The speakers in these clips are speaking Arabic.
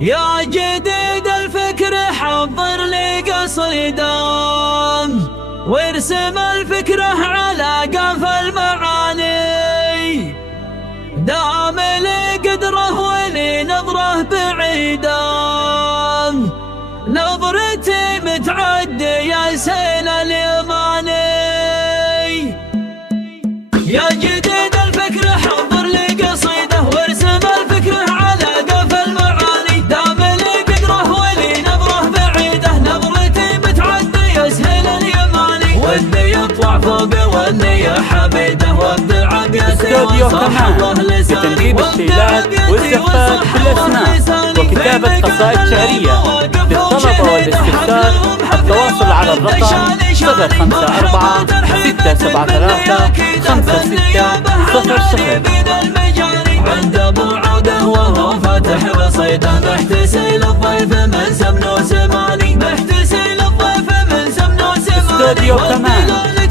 يا جديد الفكر حضر لي قصيدة وارسم الفكرة على قاف المعاني، دام لي قدره ولي نظره بعيدة، نظرتي متعدية سيل اليماني. يا جديد الفكر حضر لي قصيدة وارسم الفكرة على قاف المعاني، دام لي قدره ولي نظره بعيدة، نظرتي متعدية سيل اليماني، ودي يطلع فوق والنية حميدة وابدع ابياتي وانصح الله لساني، بتنفيذ الشيلات والزفات في الأسماء وكتابة قصائد شعرية للطلبة والاستفسار. التواصل على الرقم 054 673 5600. عند ابو عوده وهو فاتح بصيده، محتسي للضيف من سمن وسماني، محتسي للضيف من سمن وسماني. استوديو كمان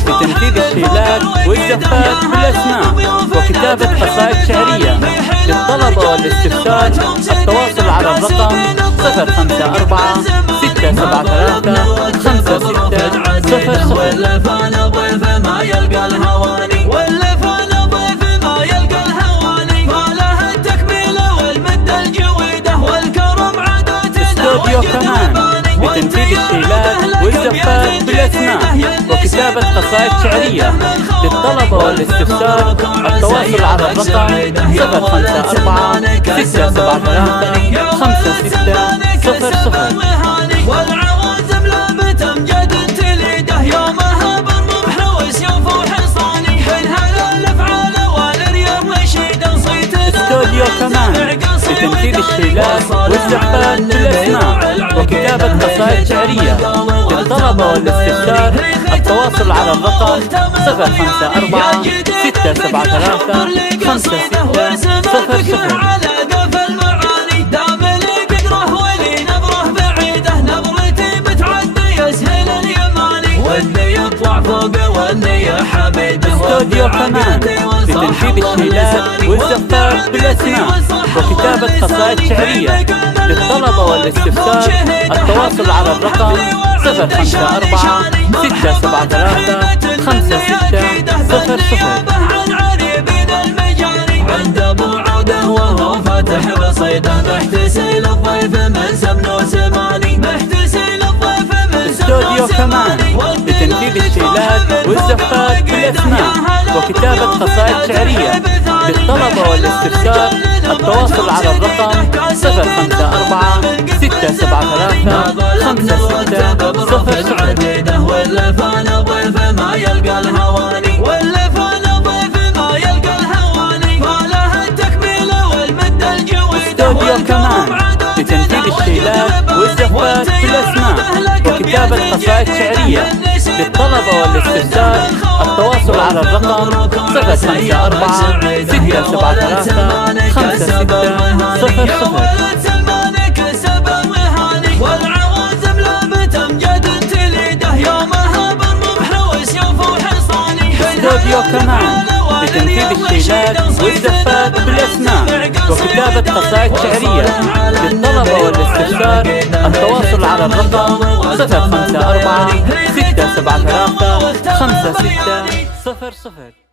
بتنفيذ الشيلات والزفات في الأسماء وكتابة قصائد شعرية للطلبة والاستفسار. التواصل على الرقم 054 673 5600. واللي فان ضيف ما يلقى الهواني، واللي فان ضيف ما يلقى الهواني، فله التكميل والمد الجويده والكرم عاداتنا. استوديو كمان بتنفيذ الشيلات والزفات بالأسماء وكتابة قصائد شعرية للطلبة والاستفسار. التواصل على الرقم 054 673 5600. والعوازم لابت امجد تليده، يومها بالرمح وسيوف وحصاني، حينها الافعال والرياض مشيده صيت. استوديو كمان بتنفيذ الشيلات والزفات بالأسماء وكتابة قصائد شعرية للطلبة والاستفسار. التواصل على الرقم 054 673 5600. على قف المعاني، دام لي قدره ولي نظره بعيده، نظرتي متعدية سهل اليماني، ودي يطلع فوق والنية حميده. استوديو كمان بتنفيذ الشيلات والزفات بالأسماء وكتابة قصائد شعرية للطلبة والاستفسار. التواصل على الرقم 054 673 5600. عند ابو عوده وهو فاتح بصيده، محتسي للضيف من سمن وسماني، محتسي للضيف من سمن وسماني. استوديو كمان بتنفيذ الشيلات والزفات بالأسماء وكتابة قصائد شعرية للطلبة والاستفسار. التواصل على الرقم 054 673 5600. واللي فان ضيف ما يلقى الهواني، واللي فان ضيف ما يلقى الهواني، فله التكميل والمد الجويده. استوديو كمان بتنفيذ الشيلات والزفات بالأسماء وكتابة قصائد شعرية للطلبة والاستفسار. التواصل على الرقم 054 673 5600. والعوازم لابت امجد تليده، يومها بالرمح وسيوف وحصاني. استوديو كمان بتنفيذ الشيلات والزفات بالأسماء وكتابة قصائد شعرية للطلبة والاستفسار. التواصل على الرقم 054 673 5600.